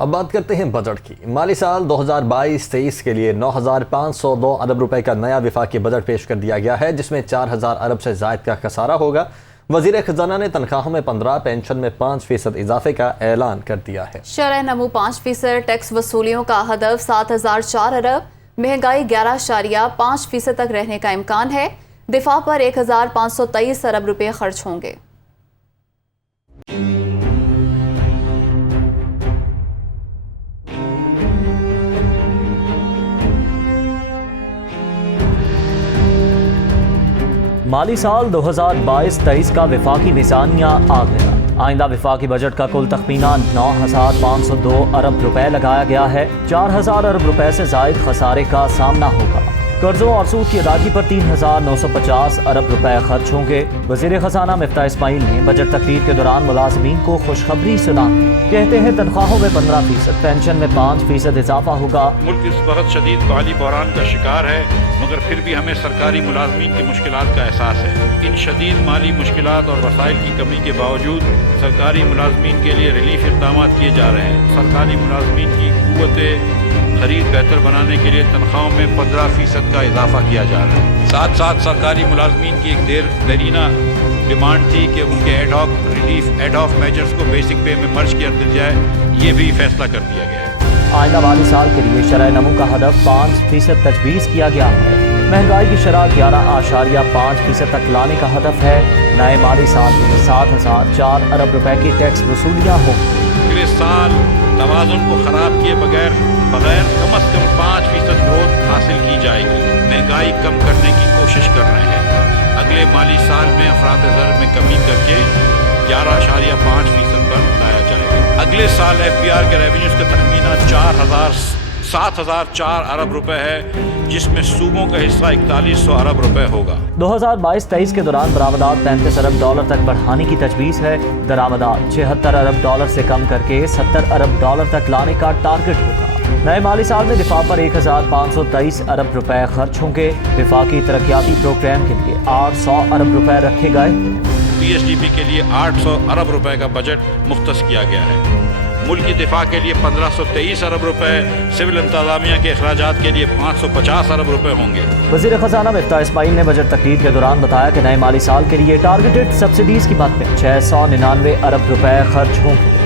اب بات کرتے ہیں بجٹ کی۔ مالی سال 2022-23 کے لیے 9,502 ارب روپے کا نیا وفاقی بجٹ پیش کر دیا گیا ہے، جس میں 4,000 ارب سے زائد کا خسارہ ہوگا۔ وزیر خزانہ نے تنخواہوں میں 15%، پینشن میں 5% اضافے کا اعلان کر دیا ہے۔ شرح نمو 5%، ٹیکس وصولیوں کا ہدف 7,004 ارب، مہنگائی 11.5% تک رہنے کا امکان ہے۔ دفاع پر 1,523 ارب روپے خرچ ہوں گے۔ مالی سال 2022-23 کا وفاقی میزانیہ آ گیا۔ آئندہ وفاقی بجٹ کا کل تخمینہ 9,502 ارب روپے لگایا گیا ہے۔ 4,000 ارب روپے سے زائد خسارے کا سامنا ہوگا۔ قرضوں اور سود کی ادائیگی پر 3,950 ارب روپے خرچ ہوں گے۔ وزیر خزانہ مفتاح اسماعیل نے بجٹ تقریر کے دوران ملازمین کو خوشخبری سنا۔ کہتے ہیں تنخواہوں میں 15%، پینشن میں 5% اضافہ ہوگا۔ ملک اس وقت شدید مالی بحران کا شکار ہے، مگر پھر بھی ہمیں سرکاری ملازمین کی مشکلات کا احساس ہے۔ ان شدید مالی مشکلات اور وسائل کی کمی کے باوجود سرکاری ملازمین کے لیے ریلیف اقدامات کیے جا رہے ہیں۔ سرکاری ملازمین کی قوت خرید بہتر بنانے کے لیے تنخواہوں میں 15% کا اضافہ کیا جا رہا ہے۔ ساتھ ساتھ سرکاری ملازمین کی ایک دیرینہ ڈیمانڈ تھی کہ ان کے ایڈ ہاک ریلیف میجرز کو بیسک پے میں مرج کر دیا جائے، یہ بھی فیصلہ کر دیا گیا ہے۔ آئندہ مالی سال کے لیے شرح نمو کا ہدف 5% تجویز کیا گیا ہے۔ مہنگائی کی شرح 11.5% تک لانے کا ہدف ہے۔ نئے مالی سال میں 7,004 ارب روپے کی ٹیکس وصولیاں ہوں۔ اگلے سال توازن کو خراب کیے بغیر کم از کم 5% گروتھ حاصل کی جائے گی۔ مہنگائی کم کرنے کی کوشش کر رہے ہیں۔ اگلے مالی سال میں افراط زر میں کمی کر کے 11.5% پر لایا جائے گا۔ اگلے سال ایف پی آر کے ریونیوز کا تخمینہ 7,004 ارب روپے ہے، جس میں صوبوں کا حصہ 4,100 ارب روپے ہوگا۔ 2022-23 کے دوران برآمدات 35 ارب ڈالر تک بڑھانے کی تجویز ہے۔ درآمدات 76 ارب ڈالر سے کم کر کے 70 ارب ڈالر تک لانے کا ٹارگٹ ہوگا۔ نئے مالی سال میں دفاع پر 1,523 ارب روپے خرچ ہوں گے۔ وفاقی ترقیاتی پروگرام کے لیے 800 ارب روپے رکھے گئے۔ پی ایس ڈی پی کے لیے 800 ارب روپے کا بجٹ مختص کیا گیا ہے۔ ملکی دفاع کے لیے 1,523 ارب روپے، سول انتظامیہ کے اخراجات کے لیے 550 ارب روپے ہوں گے۔ وزیر خزانہ مفتاح اسماعیل نے بجٹ تقریر کے دوران بتایا کہ نئے مالی سال کے لیے ٹارگیٹڈ سبسڈیز کی مد میں 699 ارب روپے خرچ ہوں گے۔